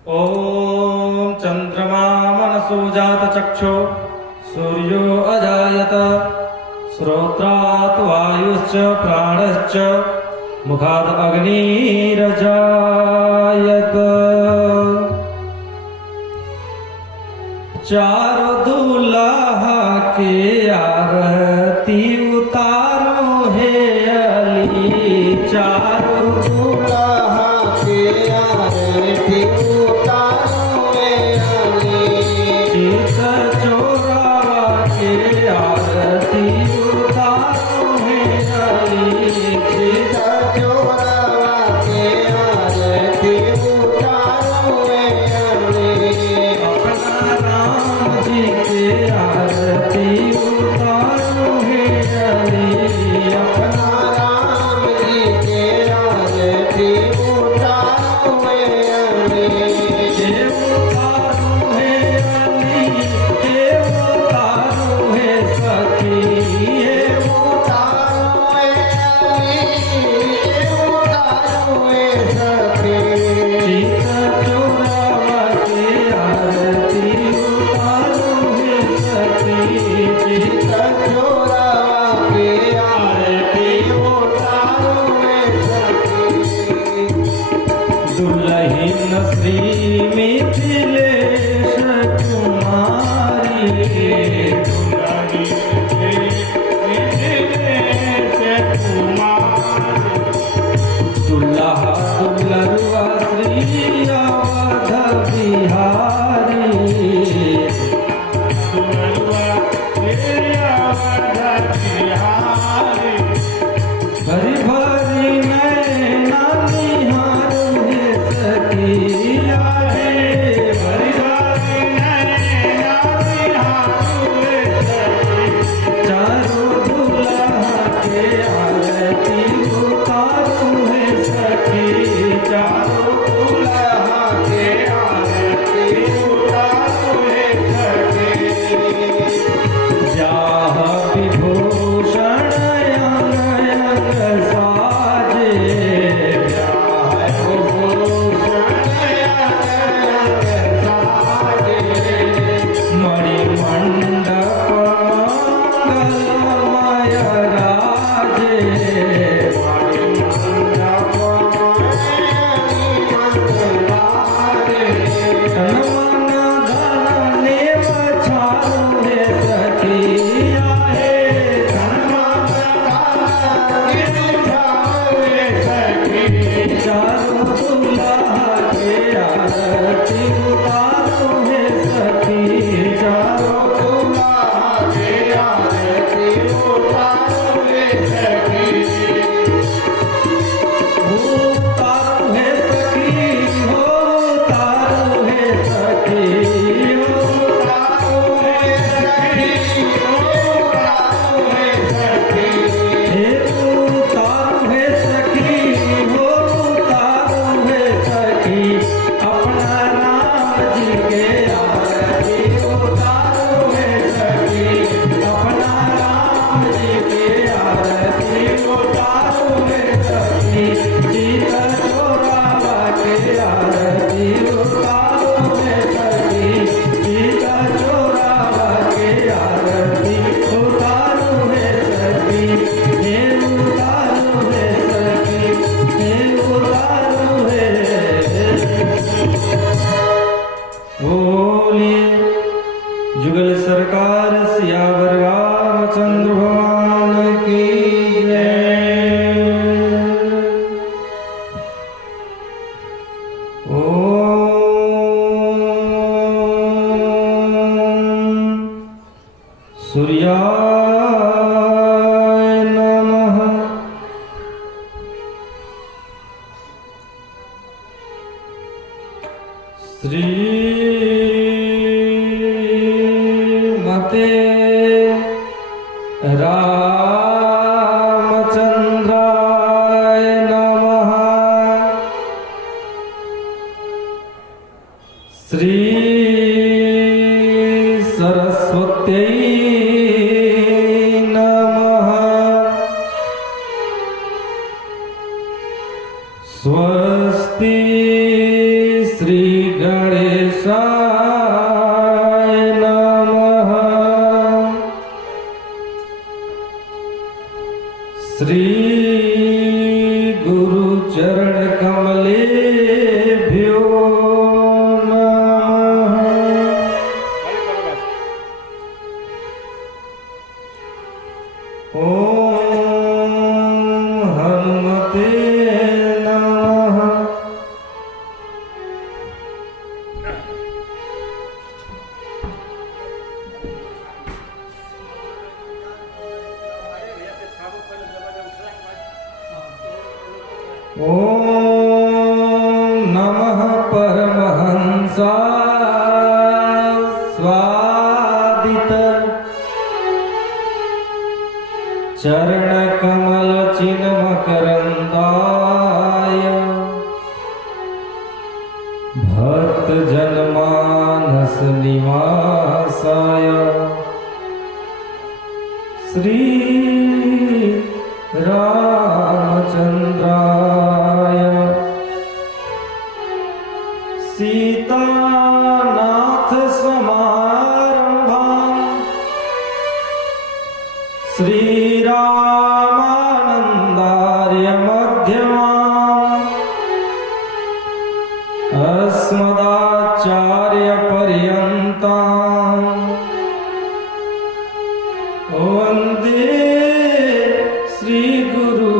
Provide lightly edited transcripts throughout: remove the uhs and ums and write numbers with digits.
ॐ चन्द्रमा मनसो जातचक्षो सूर्यो अजायत श्रोत्रात् वायुश्च प्राणश्च मुखात् अग्निरजायत। चारों दूल्हा के आरती उतारो हे अली, चारों दूल्हा के आरती उतारो हे अली। चित चोरावा के आरती उतारो हे अली, चित चोरावा के आरती उतारो हे अली। अपना राम जी के आरती उतारो हे अली, अपना राम जी के आरती उतारो हे अली। हे उतारो हे अली, हे उतारो हे सखी, हे उतारो हे अली, हे उतारो हे सखी। चित चोरावा के आरती उतारो हे सखी, चित चोरावा के आरती उतारो हे सखी। दुल्हन श्री मिथिलेश कुमारी, दुल्हन श्री मिथिलेश कुमारी। दुल्हा दुल्हरुआ श्री अवध बिहारी, दुल्हरुआ श्री अवध बिहारी। भरी भरी नैना निहारो हे सखिया हे, भरी भरी नैना निहारो हे सखी। चारों दूल्हा के आरती उतारो हे सखी, चारों दूल्हा के आरती उतारो हे सखी। जाह विभूषण अंग अंग साजे, जाह विभूषण अंग अंग साजे। मणिमण्डप मंगलमय राजे, मणिमण्डप मंगलमय राजे। तन मन धन नेम छारो हे सखिया हे, तन मन धन नेम छारो हे सखी। चारों दूल्हा के आरती उतारो हे सखी, चारों दूल्हा के आरती उतारो हे सखी। उतारो हे सखी, हो उतारो हे सखी, हो उतारो हे सखी, हो उतारो हे सखी। हे उतारो हे सखी, हो उतारो हे सखी। अपना राम जी के आरती उतारो हे सखी, अपना राम जी के आरती उतारो हे सखी। चित चोरावा के आरती उतारो हे सखी, चित चोरावा के आरती उतारो हे सखी। हे उतारो हे सखी, हे उतारो हे। बोलिए जुगल सरकार सियावर रामचंद्र भगवान की जय। ओम सूर्याय नमः। श्रीमते रामचंद्राय नमः। श्री सरस्वत्यै नमः। स्वस्ति श्री गणेशाय नमः। श्री गुरु चरण कमलेभ्यो नमः। ओम हनुमते नमः। ओम नमः परमहंसाय स्वादित चरणकमल चिन्मकरन्दाय भक्तजनमानस निवासाय श्री रामचंद्राय सीतानाथ समारंभां श्रीरामानन्दार्य मध्यमाम् अस्मदाचार्य पर्यन्तां वन्दे श्री गुरु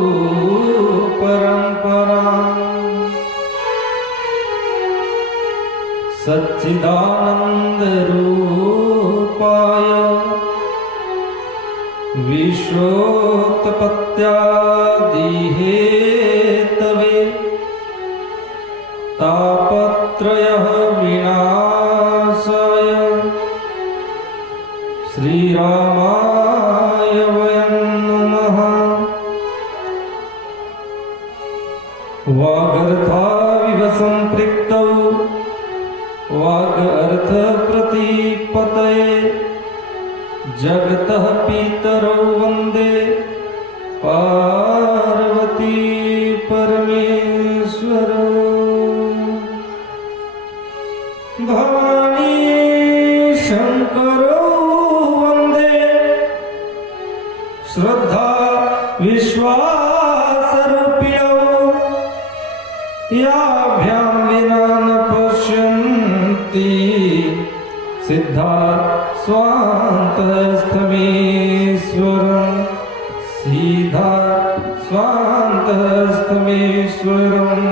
परंपरा। सच्चिदानंद रूपाय विश्वोत्पत्त्यादिहेतवे तापत्रय विनाशाय श्रीरामाय वयं नमः। वागर्थाविव सम्पृक्तौ वागर्थप्रतिपतये जगतः पितरौ वन्दे पार्वती परमेश्वरौ। भवानी शंकरौ वन्दे श्रद्धा विश्वासरूपिणौ। याभ्यां विना न पश्यन्ति सिद्धा स्वान्तस्थमीश्वरं सीधा स्वान्तस्थमीश्वरम्।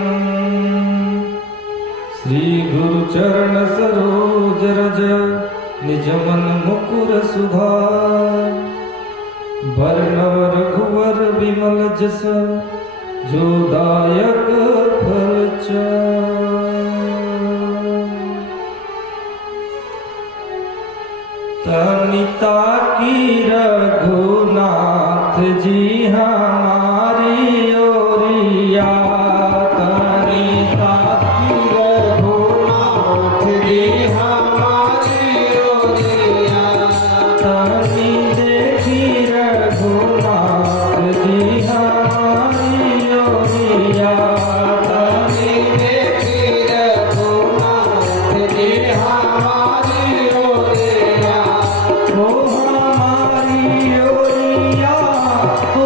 श्री गुरु चरण सरोज रज निज मन मुकुर सुधार। वर्णव रघुवर विमल जस जो दायक फल तनिता की रघुनाथ जी हमारी ओरिया। तनिता की रघुनाथ जी हमारी ओरिया। तनि देखी रघुनाथ जी हमारी ओरिया। तनि देखी रघुनाथ जी हमारी ओरिया। ओ हमारी ओरिया, ओ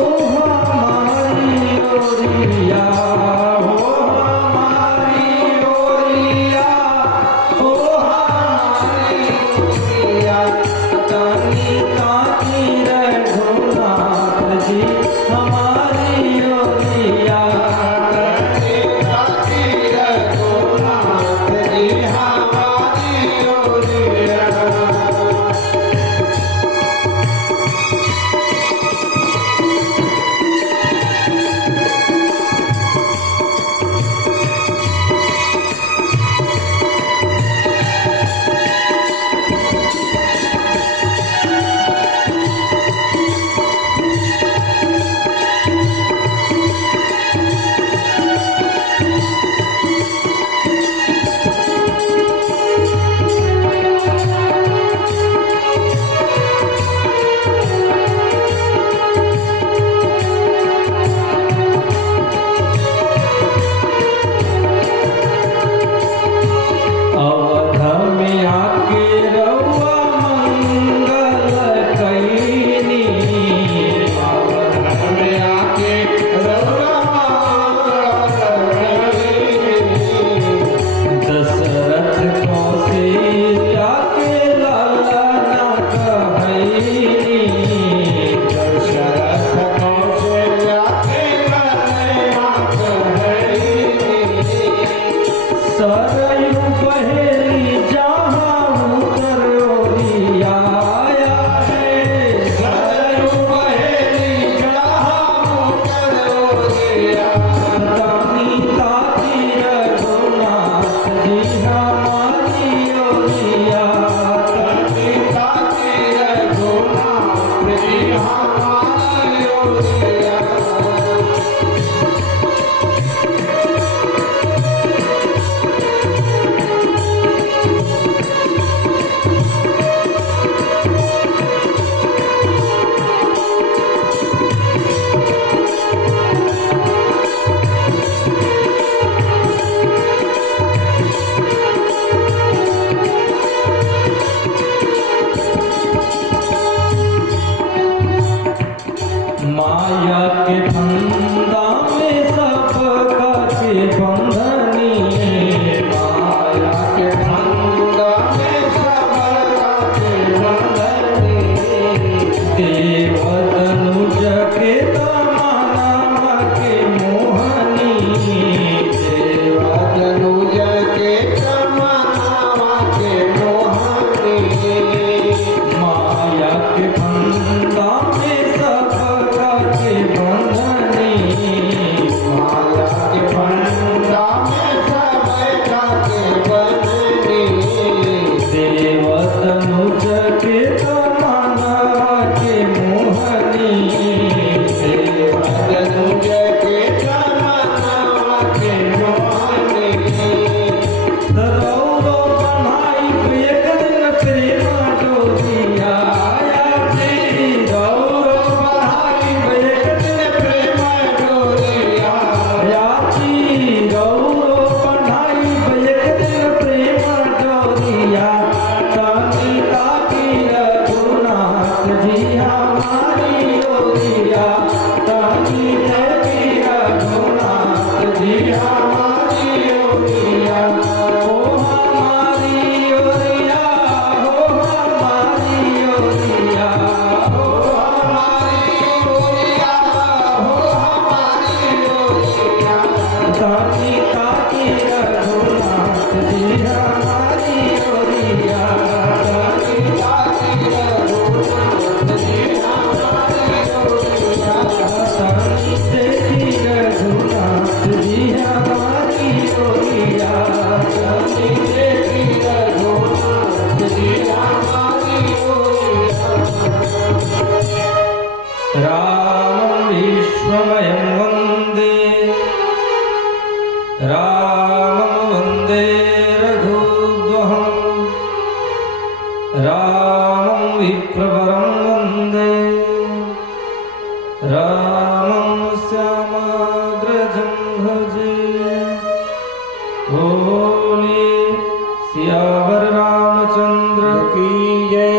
सियावर रामचंद्र की जय।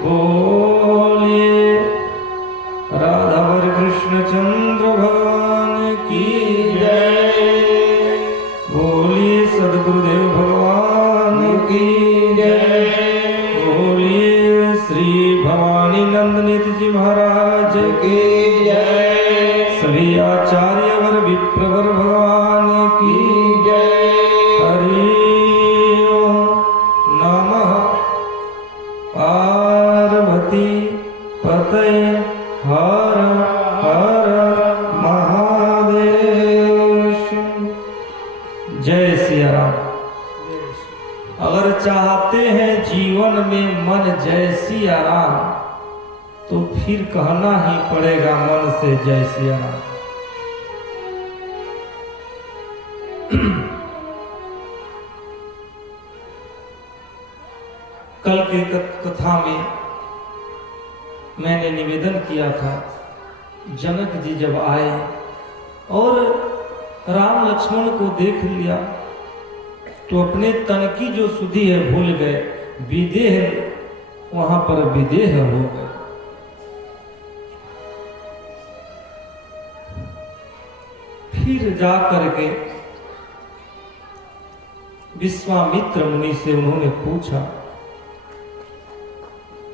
बोलिए राधावर कृष्ण चंद्र भगवान की जय। बोलिए सद्गुरुदेव भगवान की जय। बोलिए श्री भवानी नंद नित्य जी महाराज की जय। सभी आचार्यवर विप्रवर भगवान की जय। हरि ओम नमः पार्वती पतये हर हर महादेव। जय सिया राम। अगर चाहते हैं जीवन में मन जय सिया राम तो फिर कहना ही पड़ेगा मन से जय सिया राम। कल के कथा में मैंने निवेदन किया था, जनक जी जब आए और राम लक्ष्मण को देख लिया तो अपने तन की जो सुधि है भूल गए, विदेह वहां पर विदेह हो गए। फिर जा करके विश्वामित्र मुनि से उन्होंने पूछा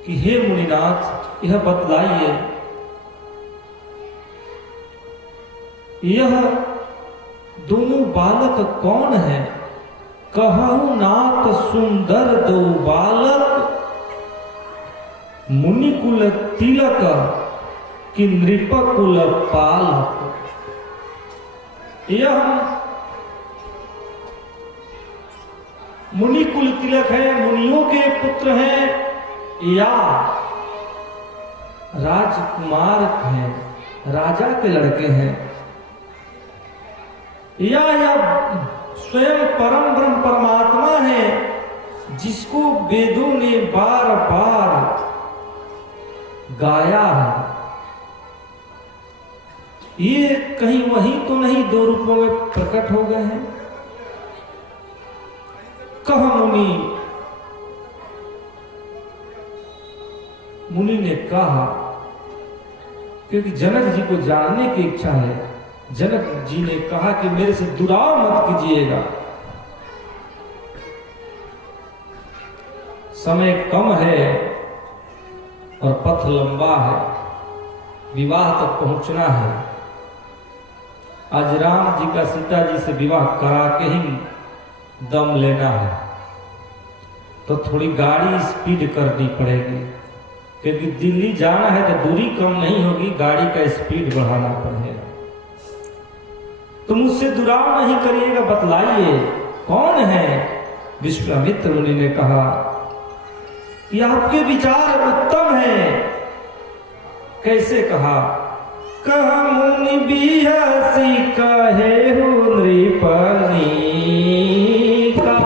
कि हे मुनिनाथ, यह बतलाइए, यह दोनों बालक कौन है? कहूं नाथ सुंदर दो बालक, मुनिकुल तिलक कि नृपकुल पालक। यह मुनिकुल तिलक है, मुनियों के पुत्र हैं, या राजकुमार हैं, राजा के लड़के हैं, या स्वयं परम ब्रह्म परमात्मा है जिसको वेदों ने बार बार गाया है। ये कहीं वहीं तो नहीं दो रूपों में प्रकट हो गए हैं? कह मुनि। मुनि ने कहा, क्योंकि जनक जी को जानने की इच्छा है, जनक जी ने कहा कि मेरे से दुराव मत कीजिएगा, समय कम है और पथ लंबा है, विवाह तक पहुंचना है। आज राम जी का सीता जी से विवाह करा के ही दम लेना है, तो थोड़ी गाड़ी स्पीड करनी पड़ेगी, क्योंकि दिल्ली जाना है तो दूरी कम नहीं होगी, गाड़ी का स्पीड बढ़ाना पड़ेगा। तो मुझसे दुराव नहीं करिएगा, बतलाइए कौन है? विश्वामित्र मुनि ने कहा कि आपके विचार उत्तम हैं। कैसे कहा? कह मुनि बिहसी कहे नृपनी का।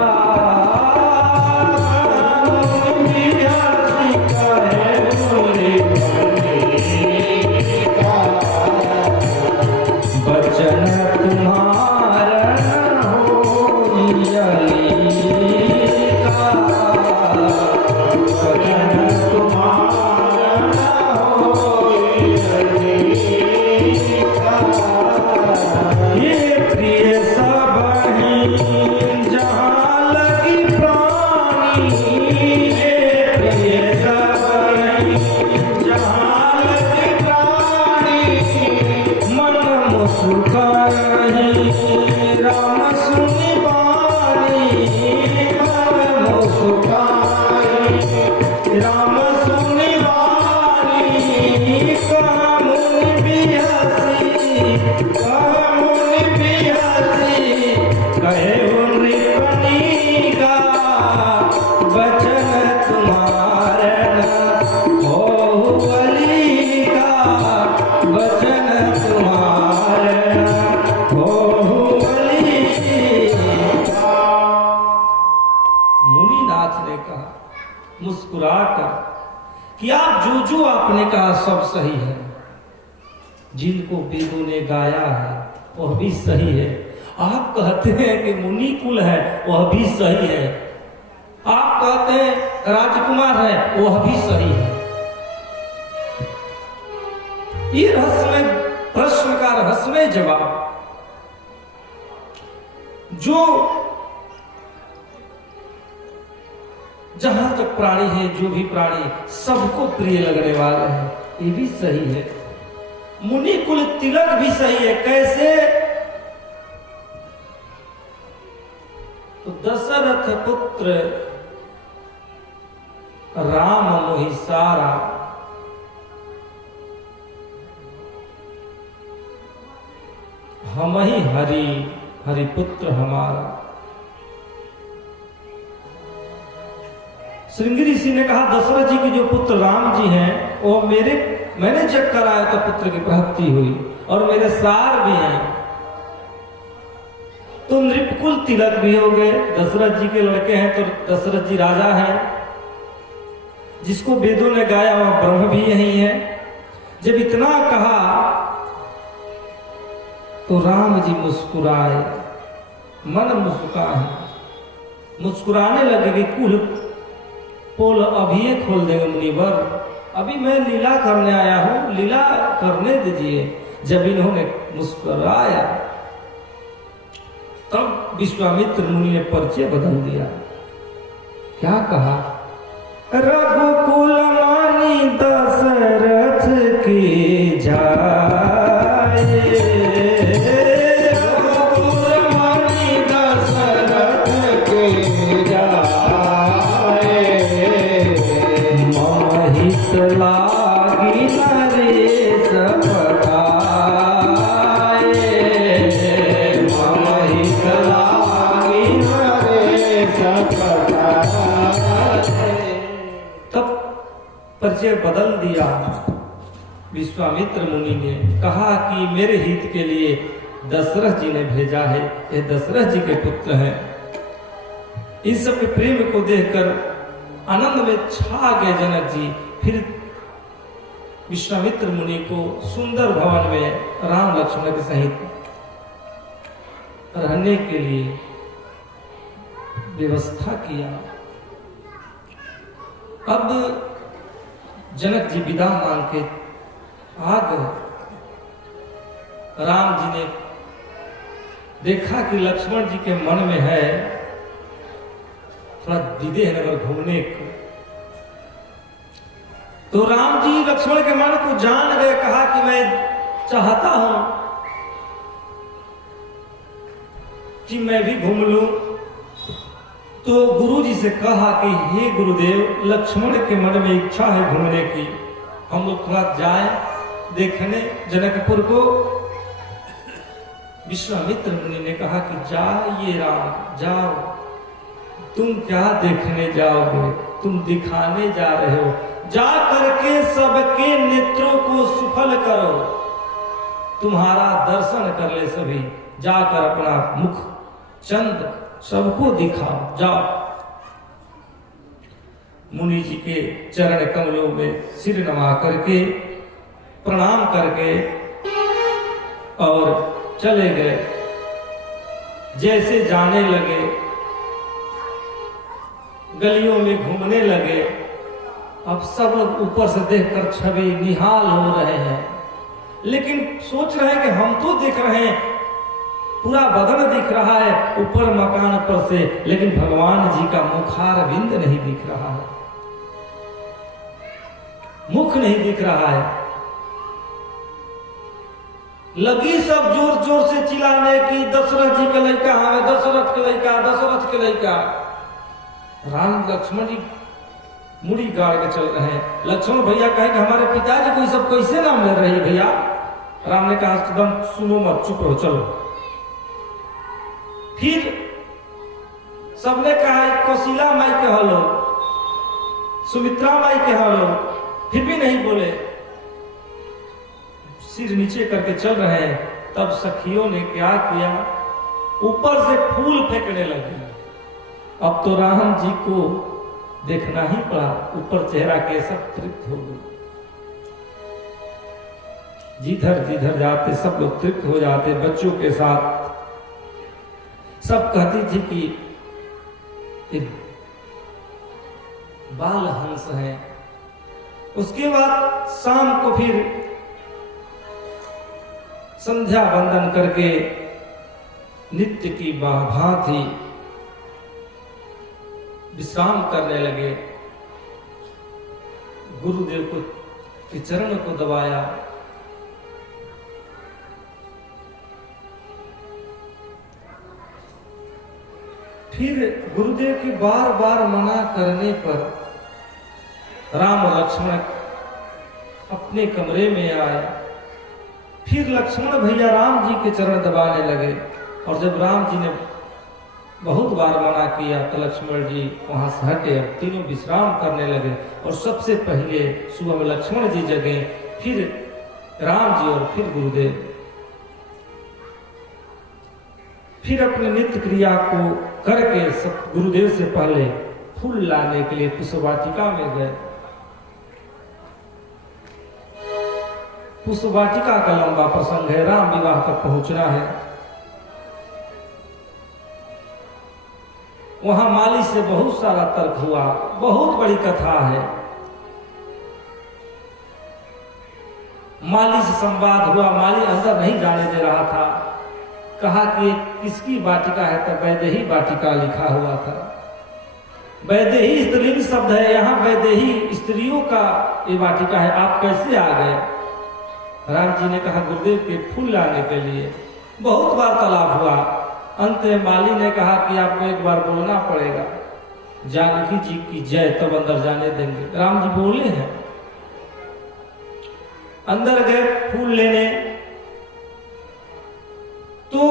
जो आपने कहा सब सही है, जिनको वेदों ने गाया है वह भी सही है, आप कहते हैं कि मुनि कुल है, वह भी सही है। आप कहते हैं राजकुमार है, वह भी सही है। ये रहस्यमय प्रश्न का रहस्यमय जवाब जो जहां तक प्राणी है, जो भी प्राणी सबको प्रिय लगने वाला है, ये भी सही है। मुनि कुल तिलक भी सही है। कैसे? तो दशरथ पुत्र राम मोहि सारा, हम ही हरि, हरिपुत्र हमारा। श्रृंगी ऋषि ने कहा दशरथ जी के जो पुत्र राम जी हैं वो मैंने चेक कराया तो पुत्र की प्राप्ति हुई, और मेरे सार भी हैं। तो नृपकुल तिलक भी हो गए। दशरथ जी के लड़के हैं तो दशरथ जी राजा हैं। जिसको वेदों ने गाया वह ब्रह्म भी यही है। जब इतना कहा तो राम जी मुस्कुराए, मन मुस्काए, मुस्कुराने लगे कि कुल पोल अभी खोल देंगे मुनिवर, अभी मैं लीला करने आया हूं, लीला करने दीजिए। जब इन्होंने मुस्कुराया तब विश्वामित्र मुनि ने परिचय बदल दिया। क्या कहा? रघुकुल मानी दशरथ की जाए, रघुकुल मानी दशरथ की जाए, महित लागी नरेश पठाए, महित लागी नरेश पठाए। तब परिचय बदल दिया। विश्वामित्र मुनि ने कहा कि मेरे हित के लिए दशरथ जी ने भेजा है, ये दशरथ जी के पुत्र हैं। इस सब के प्रेम को देखकर आनंद में छा गए जनक जी। फिर विश्वामित्र मुनि को सुंदर भवन में राम लक्ष्मण के सहित रहने के लिए व्यवस्था किया। अब जनक जी विदा मांग के आ गए। राम जी ने देखा कि लक्ष्मण जी के मन में है थोड़ा विदेह नगर घूमने को, तो राम जी लक्ष्मण के मन को जान गए। कहा कि मैं चाहता हूं कि मैं भी घूम लूं। तो गुरु जी से कहा कि हे गुरुदेव, लक्ष्मण के मन में इच्छा है घूमने की, हम लोग थोड़ा जाएं देखने जनकपुर को। विश्वामित्र मुनि ने कहा कि जाइए राम, जाओ। तुम क्या देखने जाओगे, तुम दिखाने जा रहे हो। जा करके सबके नेत्रों को सुफल करो, तुम्हारा दर्शन कर ले सभी। जाकर अपना मुख चंद सबको दिखाओ, जाओ। मुनि जी के चरण कमलों में सिर नवा करके प्रणाम करके और चले गए। जैसे जाने लगे गलियों में घूमने लगे। अब सब लोग ऊपर से देखकर छवि निहाल हो रहे हैं, लेकिन सोच रहे हैं कि हम तो देख रहे हैं, पूरा बदन दिख रहा है ऊपर मकान पर से, लेकिन भगवान जी का मुखार बिंद नहीं दिख रहा है, मुख नहीं दिख रहा है। लगी सब जोर जोर से चिल्लाने की, दशरथ जी का लड़का हमें, दशरथ के लड़का, दशरथ के लड़का। राम लक्ष्मण जी मुड़ी गाड़ के चल रहे हैं। लक्ष्मण भैया कहे कि हमारे पिताजी को सब कैसे नाम ले रही है भैया। राम ने कहा एकदम सुनो मत, चुप रहो, चलो। फिर सबने कहा कौशिला माई के हलो, सुमित्रा माई के हलो, फिर भी नहीं बोले, सिर नीचे करके चल रहे हैं। तब सखियों ने क्या किया, ऊपर से फूल फेंकने लगे। अब तो राम जी को देखना ही पड़ा, ऊपर चेहरा कैसा तृप्त हो गया। जिधर जिधर जाते सब लोग तृप्त हो जाते। बच्चों के साथ सब कहती थी कि एक बाल हंस है। उसके बाद शाम को फिर संध्या वंदन करके नित्य की भांति विश्राम करने लगे। गुरुदेव को के चरण को दबाया। फिर गुरुदेव की बार बार मना करने पर राम और लक्ष्मण अपने कमरे में आए। फिर लक्ष्मण भैया राम जी के चरण दबाने लगे और जब राम जी ने बहुत बार मना किया तो लक्ष्मण जी वहां से हटे। अब तीनों विश्राम करने लगे और सबसे पहले सुबह में लक्ष्मण जी जगे, फिर राम जी और फिर गुरुदेव। फिर अपने नित्य क्रिया को करके सब गुरुदेव से पहले फूल लाने के लिए पुष्पवाटिका में गए। पुष्पवाटिका का लंबा प्रसंग है, राम विवाह तक पहुंचना है। वहां माली से बहुत सारा तर्क हुआ, बहुत बड़ी कथा है। माली से संवाद हुआ, माली अंदर नहीं जाने दे रहा था। कहा कि किसकी वाटिका है, तो वैदेही वाटिका लिखा हुआ था। वैदेही स्त्रीलिंग शब्द है, यहाँ वैदेही स्त्रियों का ये वाटिका है, आप कैसे आ गए? राम जी ने कहा गुरुदेव के फूल लाने के लिए। बहुत वार्तालाप हुआ। अंत में माली ने कहा कि आपको एक बार बोलना पड़ेगा, जानकी जी की जय, तब अंदर जाने देंगे। राम जी बोले हैं। अंदर गए फूल लेने, तो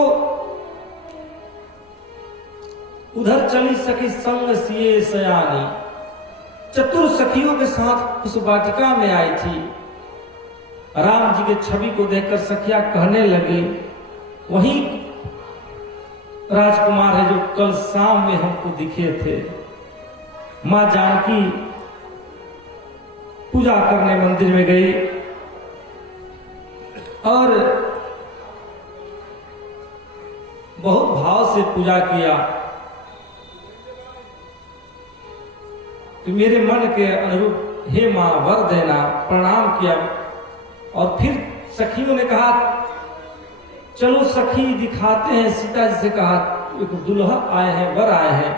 उधर चली सखी संग सिए सयानी, चतुर सखियों के साथ उस वाटिका में आई थी। राम जी के छवि को देखकर सखिया कहने लगी, वही राजकुमार है जो कल शाम में हमको दिखे थे। मां जानकी पूजा करने मंदिर में गई और बहुत भाव से पूजा किया कि मेरे मन के अनुरूप हे मां वर देना। प्रणाम किया और फिर सखियों ने कहा चलो सखी दिखाते हैं। सीता जी से कहा एक दुल्हा आए हैं, वर आए हैं।